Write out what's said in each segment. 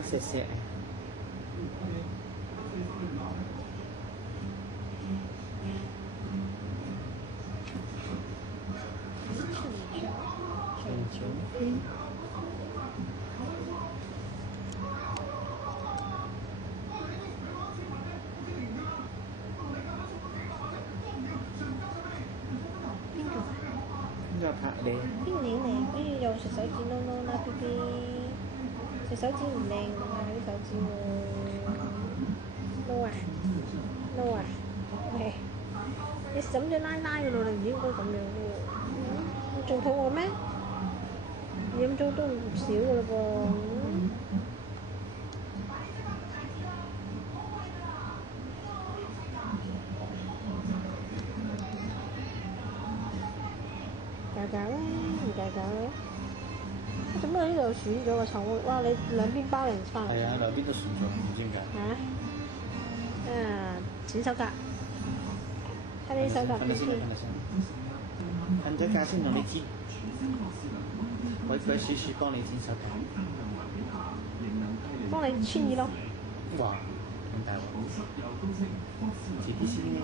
มันเสีย全球邊個拍你？邊個影你？跟住又食手指窿窿啦 B B， 食手指唔靚㗎嘛啲手指喎，撈啊撈啊，喂！你審咗奶奶㗎咯，你唔應該咁樣喎，仲肚餓咩？飲咗都唔少㗎嘞噃。搞搞啦，唔搞搞啦。做咩呢度損咗個臭味？哇！你兩邊包零翻嚟。係啊，兩邊都損咗，唔知點解。剪手甲，睇你手甲邊先。瞓咗覺先同你剪，鬼鬼祟祟幫你剪手甲。幫你穿耳窿。哇！咁大鑊，遲啲先啦。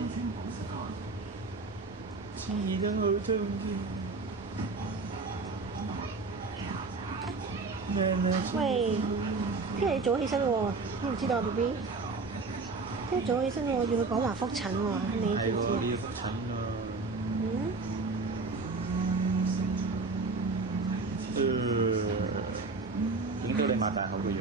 穿耳窿好痛啲。喂，聽日早起身喎，知唔知道啊 B B？ 聽日早起身喎，要去廣華覆診喎，你知唔知？係喎，要覆診喎。影到你擘大口嘅樣。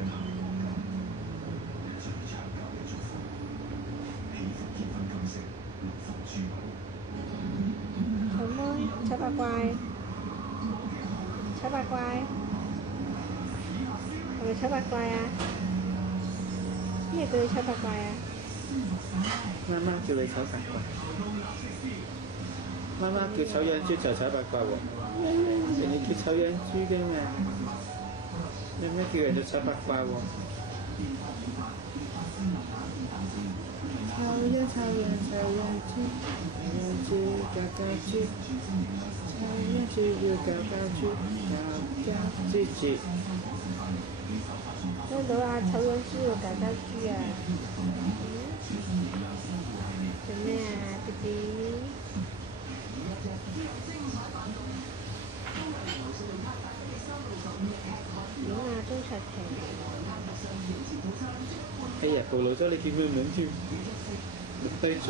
小妹，醜八怪，醜八怪。係咪醜八怪啊？邊個叫你醜八怪啊？媽媽叫你醜八怪，媽媽叫醜養豬就醜八怪喎，人哋叫醜養豬嘅嘛，有咩叫人做醜八怪喎？醜養醜養醜養豬，醜養豬搞搞豬，醜養豬要搞搞豬，搞搞豬豬。聽到啊，醜養豬喎，搞搞豬啊！做咩啊 B B？ 影啊，鍾卓婷。哎呀，暴露咗你叫佢名添，錄低咗。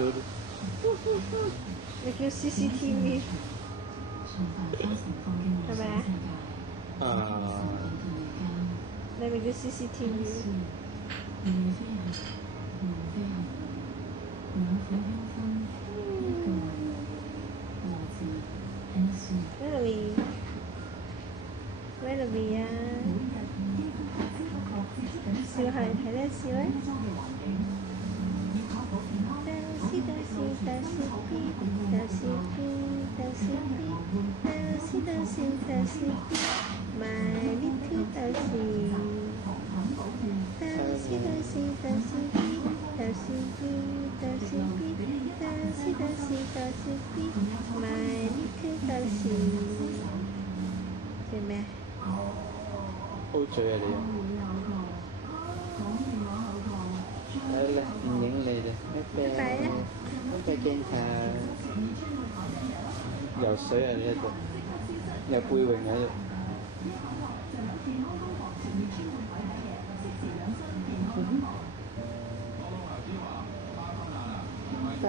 你叫 CCTV 係咪啊？你咪叫 CCTV。Melody 啊，笑係睇咧笑咧。My little Darcy， Darcy Darcy Darcy Darcy Darcy Darcy Darcy Darcy My little Darcy， 做咩O嘴啊你！好啦，唔影你啦，拜拜。拜鏡頭。游水啊你喺度，有背泳喺度。拜。